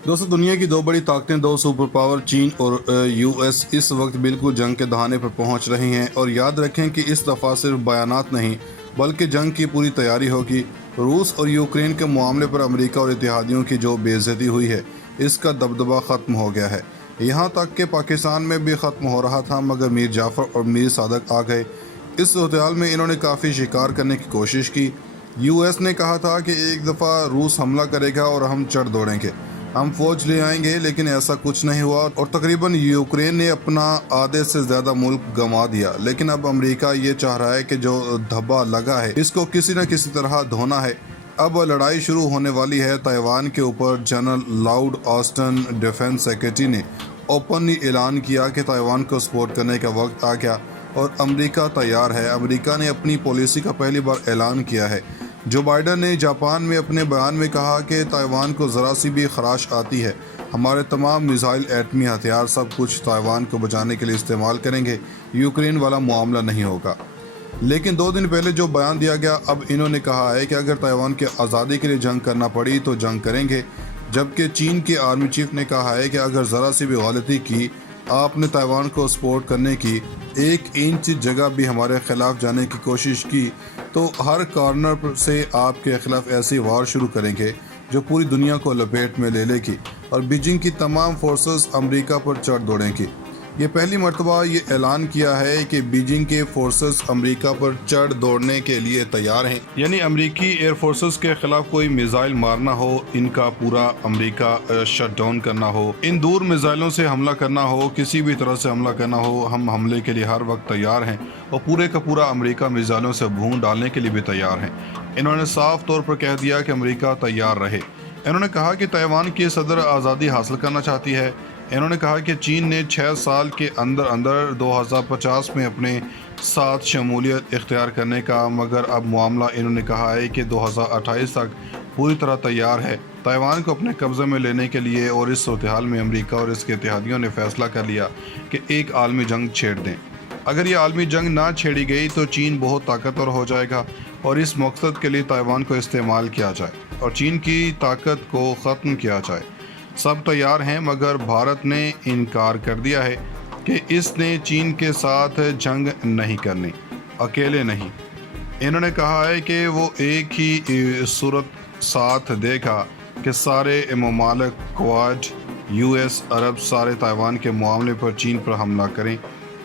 दोस्तों, दुनिया की दो बड़ी ताकतें, दो सुपर पावर चीन और यूएस इस वक्त बिल्कुल जंग के दहाने पर पहुंच रही हैं। और याद रखें कि इस दफ़ा सिर्फ बयानात नहीं बल्कि जंग की पूरी तैयारी होगी। रूस और यूक्रेन के मामले पर अमेरिका और इत्तेहादियों की जो बेइज्जती हुई है, इसका दबदबा ख़त्म हो गया है। यहाँ तक कि पाकिस्तान में भी ख़त्म हो रहा था, मगर मीर जाफ़र और मीर सादक आ गए। इस सूरत में इन्होंने काफ़ी शिकार करने की कोशिश की। यूएस ने कहा था कि एक दफ़ा रूस हमला करेगा और हम चढ़ दौड़ेंगे, हम फौज ले आएंगे, लेकिन ऐसा कुछ नहीं हुआ और तकरीबन यूक्रेन ने अपना आधे से ज़्यादा मुल्क गंवा दिया। लेकिन अब अमेरिका ये चाह रहा है कि जो धब्बा लगा है इसको किसी न किसी तरह धोना है। अब लड़ाई शुरू होने वाली है ताइवान के ऊपर। General Lord Austin, defence secretary, ने ओपनली ऐलान किया कि ताइवान को सपोर्ट करने का वक्त आ गया और अमेरिका तैयार है। अमेरिका ने अपनी पॉलिसी का पहली बार ऐलान किया है। जो बाइडन ने जापान में अपने बयान में कहा कि ताइवान को ज़रा सी भी खराश आती है, हमारे तमाम मिसाइल, एटमी हथियार, सब कुछ ताइवान को बचाने के लिए इस्तेमाल करेंगे, यूक्रेन वाला मामला नहीं होगा। लेकिन 2 दिन पहले जो बयान दिया गया, अब इन्होंने कहा है कि अगर ताइवान की आज़ादी के लिए जंग करना पड़ी तो जंग करेंगे। जबकि चीन के आर्मी चीफ ने कहा है कि अगर ज़रा सी भी गलती की, आपने ताइवान को सपोर्ट करने की 1 इंच जगह भी हमारे खिलाफ जाने की कोशिश की, तो हर कॉर्नर से आपके खिलाफ ऐसी वार शुरू करेंगे जो पूरी दुनिया को लपेट में ले लेगी और बीजिंग की तमाम फोर्सेस अमेरिका पर चढ़ दौड़ेंगी। ये पहली मर्तबा ये ऐलान किया है कि बीजिंग के फोर्सेस अमेरिका पर चढ़ दौड़ने के लिए तैयार हैं। यानी अमेरिकी एयर फोर्सेस के खिलाफ कोई मिसाइल मारना हो, इनका पूरा अमेरिका शट डाउन करना हो, इन दूर मिसाइलों से हमला करना हो, किसी भी तरह से हमला करना हो, हम हमले के लिए हर वक्त तैयार हैं और पूरे का पूरा अमेरिका मिसाइलों से भून डालने के लिए भी तैयार हैं। इन्होंने साफ तौर पर कह दिया कि अमेरिका तैयार रहे। इन्होंने कहा कि ताइवान की सदर आज़ादी हासिल करना चाहती है। इन्होंने कहा कि चीन ने 6 साल के अंदर अंदर 2050 में अपने साथ शमूलियत इख्तियार करने का, मगर अब मामला इन्होंने कहा है कि 2028 तक पूरी तरह तैयार है ताइवान को अपने कब्ज़े में लेने के लिए। और इस सूरत हाल में अमेरिका और इसके इत्तेहादियों ने फैसला कर लिया कि एक आलमी जंग छेड़ दें। अगर ये आलमी जंग ना छेड़ी गई तो चीन बहुत ताकतवर हो जाएगा और इस मकसद के लिए ताइवान को इस्तेमाल किया जाए और चीन की ताकत को ख़त्म किया जाए। सब तैयार हैं, मगर भारत ने इनकार कर दिया है कि इसने चीन के साथ जंग नहीं करनी, अकेले नहीं। इन्होंने कहा है कि वो एक ही सूरत साथ देगा कि सारे ममालिक, क्वाड, यूएस, अरब, सारे ताइवान के मामले पर चीन पर हमला करें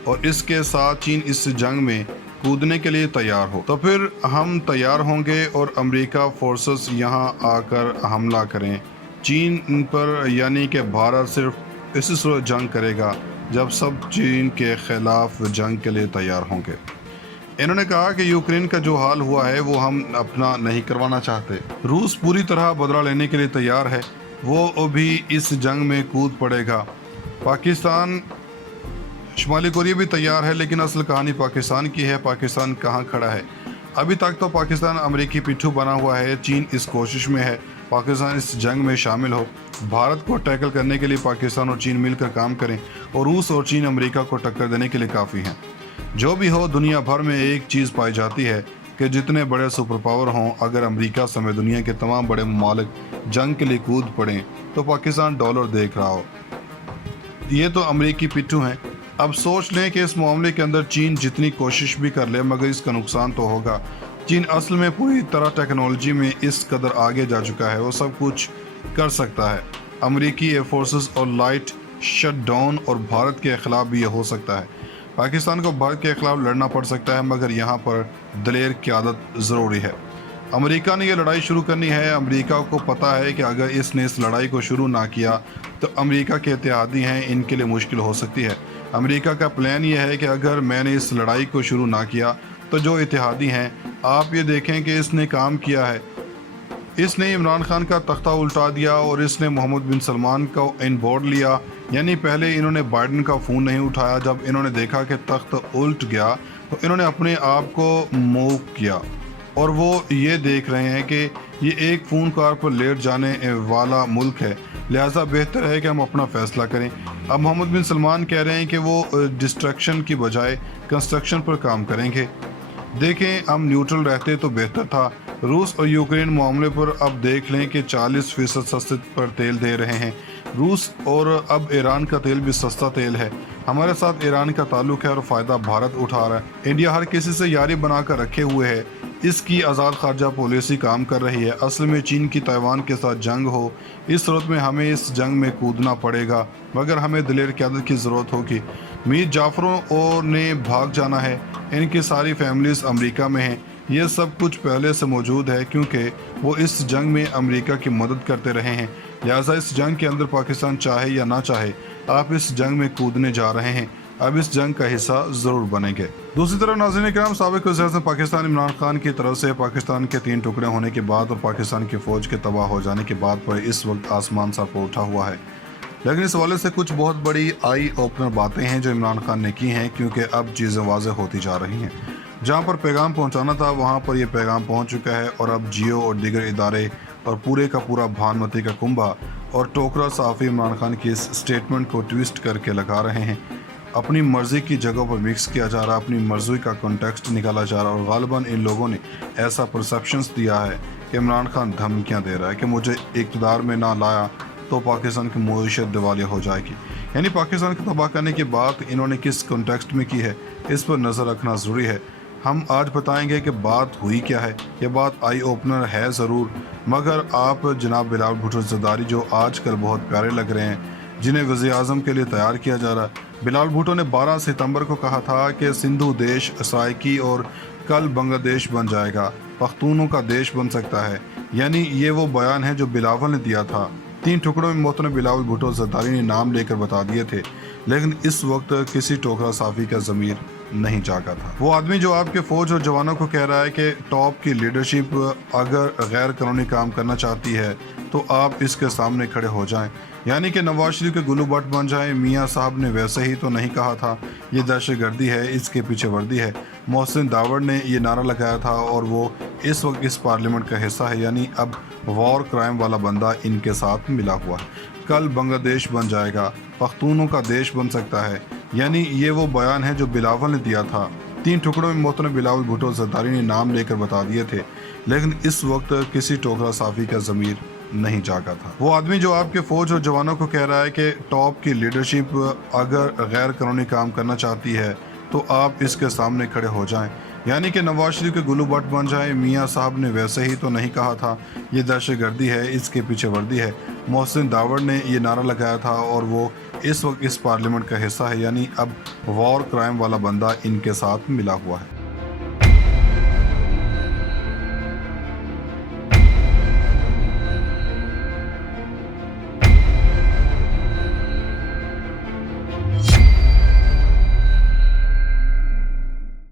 और इसके साथ चीन इस जंग में कूदने के लिए तैयार हो, तो फिर हम तैयार होंगे और अमेरिका फोर्सेस यहाँ आकर हमला करें चीन पर। यानी कि भारत सिर्फ इसी सूरत जंग करेगा जब सब चीन के खिलाफ जंग के लिए तैयार होंगे। इन्होंने कहा कि यूक्रेन का जो हाल हुआ है वो हम अपना नहीं करवाना चाहते। रूस पूरी तरह बदला लेने के लिए तैयार है, वो भी इस जंग में कूद पड़ेगा। पाकिस्तान, शुमाली कोरिया भी तैयार है, लेकिन असल कहानी पाकिस्तान की है। पाकिस्तान कहाँ खड़ा है? अभी तक तो पाकिस्तान अमेरिकी पिट्ठू बना हुआ है। चीन इस कोशिश में है पाकिस्तान इस जंग में शामिल हो। भारत को टैकल करने के लिए पाकिस्तान और चीन मिलकर काम करें और रूस और चीन अमेरिका को टक्कर देने के लिए काफ़ी हैं। जो भी हो, दुनिया भर में एक चीज़ पाई जाती है कि जितने बड़े सुपर पावर हों, अगर अमेरिका समेत दुनिया के तमाम बड़े ममालिक जंग के लिए कूद पड़ें तो पाकिस्तान डॉलर देख रहा हो। ये तो अमेरिकी पिट्ठू हैं। अब सोच लें कि इस मामले के अंदर चीन जितनी कोशिश भी कर ले, मगर इसका नुकसान तो होगा। चीन असल में पूरी तरह टेक्नोलॉजी में इस कदर आगे जा चुका है, वो सब कुछ कर सकता है। अमेरिकी एयर फोर्सेस और लाइट शट डाउन और भारत के ख़िलाफ़ भी ये हो सकता है। पाकिस्तान को भारत के ख़िलाफ़ लड़ना पड़ सकता है, मगर यहाँ पर दलेर क़यादत ज़रूरी है। अमेरिका ने यह लड़ाई शुरू करनी है। अमेरिका को पता है कि अगर इसने इस लड़ाई को शुरू ना किया तो अमेरिका के इत्तेहादी हैं, इनके लिए मुश्किल हो सकती है। अमेरिका का प्लान ये है कि अगर मैंने इस लड़ाई को शुरू ना किया तो जो इत्तेहादी हैं, आप ये देखें कि इसने काम किया है। इसने इमरान खान का तख्ता उल्टा दिया और इसने मोहम्मद बिन सलमान को इन बोर्ड लिया। यानी पहले इन्होंने बाइडन का फ़ोन नहीं उठाया, जब इन्होंने देखा कि तख्त उल्ट गया तो इन्होंने अपने आप को मूव किया और वो ये देख रहे हैं कि ये एक फ़ोन कॉल पर लेट जाने वाला मुल्क है, लिहाजा बेहतर है कि हम अपना फ़ैसला करें। अब मोहम्मद बिन सलमान कह रहे हैं कि वो डिस्ट्रक्शन की बजाय कंस्ट्रक्शन पर काम करेंगे। देखें, हम न्यूट्रल रहते तो बेहतर था, روس اور یوکرین معاملے پر اب دیکھ لیں کہ 40% سستے پر تیل دے رہے ہیں روس، اور اب ایران کا تیل بھی سستا تیل ہے۔ ہمارے ساتھ ایران کا تعلق ہے اور فائدہ بھارت اٹھا رہا ہے۔ انڈیا ہر کسی سے یاری بنا کر رکھے ہوئے ہے، اس کی آزاد خارجہ پالیسی کام کر رہی ہے۔ اصل میں چین کی تائیوان کے ساتھ جنگ ہو، اس صورت میں ہمیں اس جنگ میں کودنا پڑے گا، مگر ہمیں دلیر قیادت کی ضرورت ہوگی۔ میر جعفروں نے بھاگ جانا ہے، ان کی ساری فیملیز امریکہ میں ہیں۔ یہ سب کچھ پہلے سے موجود ہے کیونکہ وہ اس جنگ میں امریکہ کی مدد کرتے رہے ہیں، لہٰذا اس جنگ کے اندر پاکستان چاہے یا نہ چاہے آپ اس جنگ میں کودنے جا رہے ہیں، اب اس جنگ کا حصہ ضرور بنیں گے۔ دوسری طرف ناظرین کرام، سابق وزیر اعظم پاکستان عمران خان کی طرف سے پاکستان کے 3 ٹکڑے ہونے کے بعد اور پاکستان کی فوج کے تباہ ہو جانے کے بعد پر اس وقت آسمان سر پر اٹھا ہوا ہے، لیکن اس حوالے سے کچھ بہت بڑی آئی اوپنر باتیں ہیں جو عمران خان نے کی ہیں، کیونکہ اب چیزیں واضح ہوتی جا رہی ہیں۔ جہاں پر پیغام پہنچانا تھا وہاں پر یہ پیغام پہنچ چکا ہے، اور اب جیو اور دیگر ادارے اور پورے کا پورا بھانمتی کا کنبہ اور ٹوکرا صحافی عمران خان کی اس سٹیٹمنٹ کو ٹویسٹ کر کے لگا رہے ہیں۔ اپنی مرضی کی جگہ پر مکس کیا جا رہا، اپنی مرضی کا کنٹیکسٹ نکالا جا رہا، اور غالباً ان لوگوں نے ایسا پرسیپشنز دیا ہے کہ عمران خان دھمکیاں دے رہا ہے کہ مجھے اقتدار میں نہ لایا تو پاکستان کی معیشت دیوالیہ ہو جائے گی۔ یعنی پاکستان کو تباہ کرنے کی بات انہوں نے کس کنٹیکسٹ میں کی ہے، اس پر نظر رکھنا ضروری ہے۔ ہم آج بتائیں گے کہ بات ہوئی کیا ہے۔ یہ بات آئی اوپنر ہے ضرور، مگر آپ جناب بلاول بھٹو زرداری جو آج کل بہت پیارے لگ رہے ہیں، جنہیں وزیر اعظم کے لیے تیار کیا جا رہا ہے۔ بلاول بھٹو نے 12 ستمبر کو کہا تھا کہ سندھو دیش سرائکی اور کل بنگلہ دیش بن جائے گا، پختونوں کا دیش بن سکتا ہے۔ یعنی یہ وہ بیان ہے جو بلاول نے دیا تھا۔ 3 ٹکڑوں میں محترم بلاول بھٹو زرداری نے نام لے کر بتا دیے تھے، لیکن اس وقت کسی ٹوکرا صحافی کا ضمیر نہیں جاگا تھا۔ وہ آدمی جو آپ کے فوج اور جوانوں کو کہہ رہا ہے کہ ٹاپ کی لیڈرشپ اگر غیر قانونی کام کرنا چاہتی ہے تو آپ اس کے سامنے کھڑے ہو جائیں، یعنی کہ نواز شریف کے گلو بٹ بن جائیں۔ میاں صاحب نے ویسے ہی تو نہیں کہا تھا یہ دہشت گردی ہے، اس کے پیچھے وردی ہے۔ محسن داوڑ نے یہ نعرہ لگایا تھا اور وہ اس وقت اس پارلیمنٹ کا حصہ ہے، یعنی اب وار کرائم والا بندہ ان کے ساتھ ملا ہوا ہے۔ کل بنگلہ دیش بن جائے گا، پختونوں کا دیش بن سکتا ہے۔ یعنی یہ وہ بیان ہے جو بلاول نے دیا تھا۔ 3 ٹکڑوں میں محترم بلاول بھٹو زرداری نے نام لے کر بتا دیے تھے، لیکن اس وقت کسی ٹوکرا صحافی کا ضمیر نہیں جاگا تھا۔ وہ آدمی جو آپ کے فوج اور جوانوں کو کہہ رہا ہے کہ ٹاپ کی لیڈرشپ اگر غیر قانونی کام کرنا چاہتی ہے تو آپ اس کے سامنے کھڑے ہو جائیں، یعنی کہ نواز شریف کے گلو بٹ بن جائیں۔ میاں صاحب نے ویسے ہی تو نہیں کہا تھا یہ دہشت گردی ہے، اس کے پیچھے وردی ہے۔ محسن داوڑ نے یہ نعرہ لگایا تھا اور وہ اس وقت اس پارلیمنٹ کا حصہ ہے، یعنی اب وار کرائم والا بندہ ان کے ساتھ ملا ہوا ہے۔